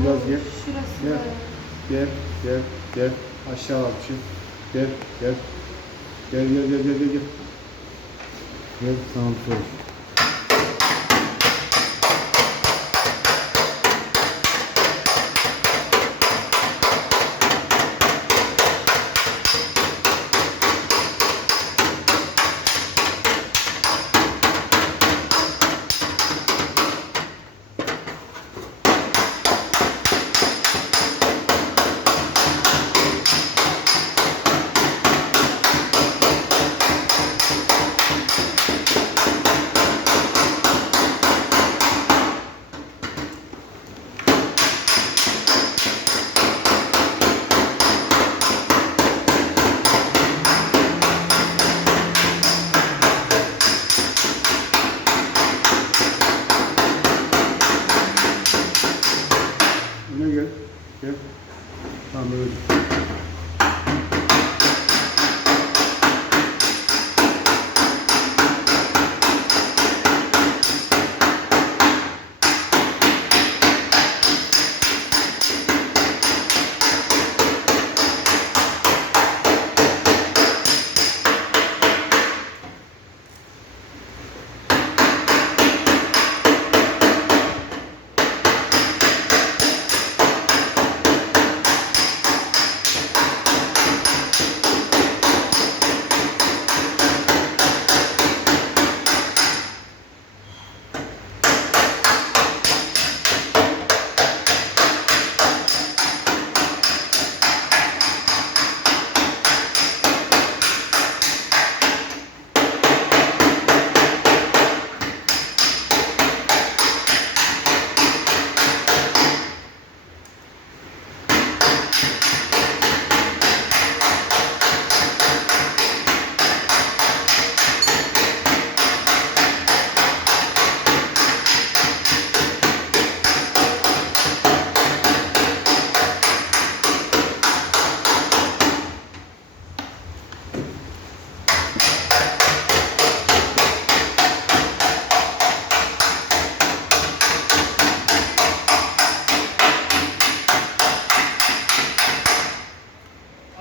Biraz gel. Şurası gel. Gel, gel, gel. Aşağı al şu. Gel, gel. Gel, gel, gel, gel, gel. Gel, tamam, tamam. Öne gel. Gel. Tamam öyle.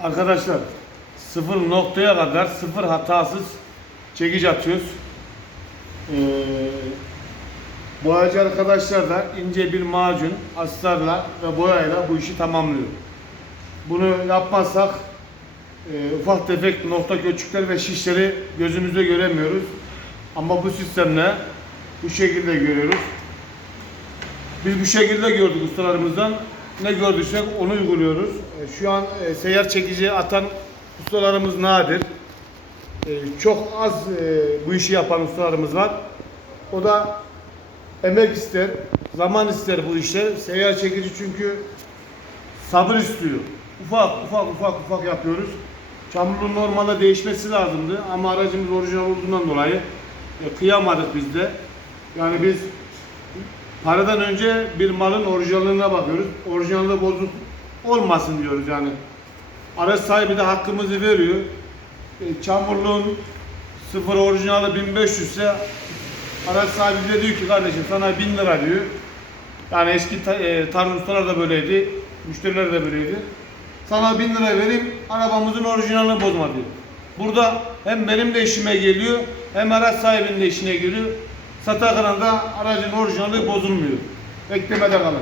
Arkadaşlar sıfır noktaya kadar sıfır hatasız çekiç atıyoruz. Ee, boyacı arkadaşlar da ince bir macun, astarla ve boyayla bu işi tamamlıyor. Bunu yapmazsak e, ufak tefek nokta göçükler ve şişleri gözümüzde göremiyoruz. Ama bu sistemle bu şekilde görüyoruz. Biz bu şekilde gördük ustalarımızdan. Ne gördüysek onu uyguluyoruz. E, Şu an e, seyyar çekici atan ustalarımız nadir. E, Çok az bu işi yapan ustalarımız var. O da emek ister, zaman ister bu işler. Seyyar çekici çünkü sabır istiyor. Ufak ufak ufak ufak yapıyoruz. Çamurluğun normalde değişmesi lazımdı ama aracımız orijinal olduğundan dolayı kıyamadık biz de. Yani biz paradan önce bir malın orijinaline bakıyoruz. Orijinalde bozuk olmasın diyoruz yani. Araç sahibi de hakkımızı veriyor. E, çamurluğun sıfır orijinali 1500 ise araç sahibi de diyor ki kardeşim sana 1000 lira diyor. Yani eski ta, e, ustalar da böyleydi. Müşteriler de böyleydi. Sana 1000 lira vereyim arabamızın orijinalini bozma diyor. Burada hem benim de işime geliyor hem araç sahibinin de işine geliyor. De aracın orijinali bozulmuyor. Beklemede kalın.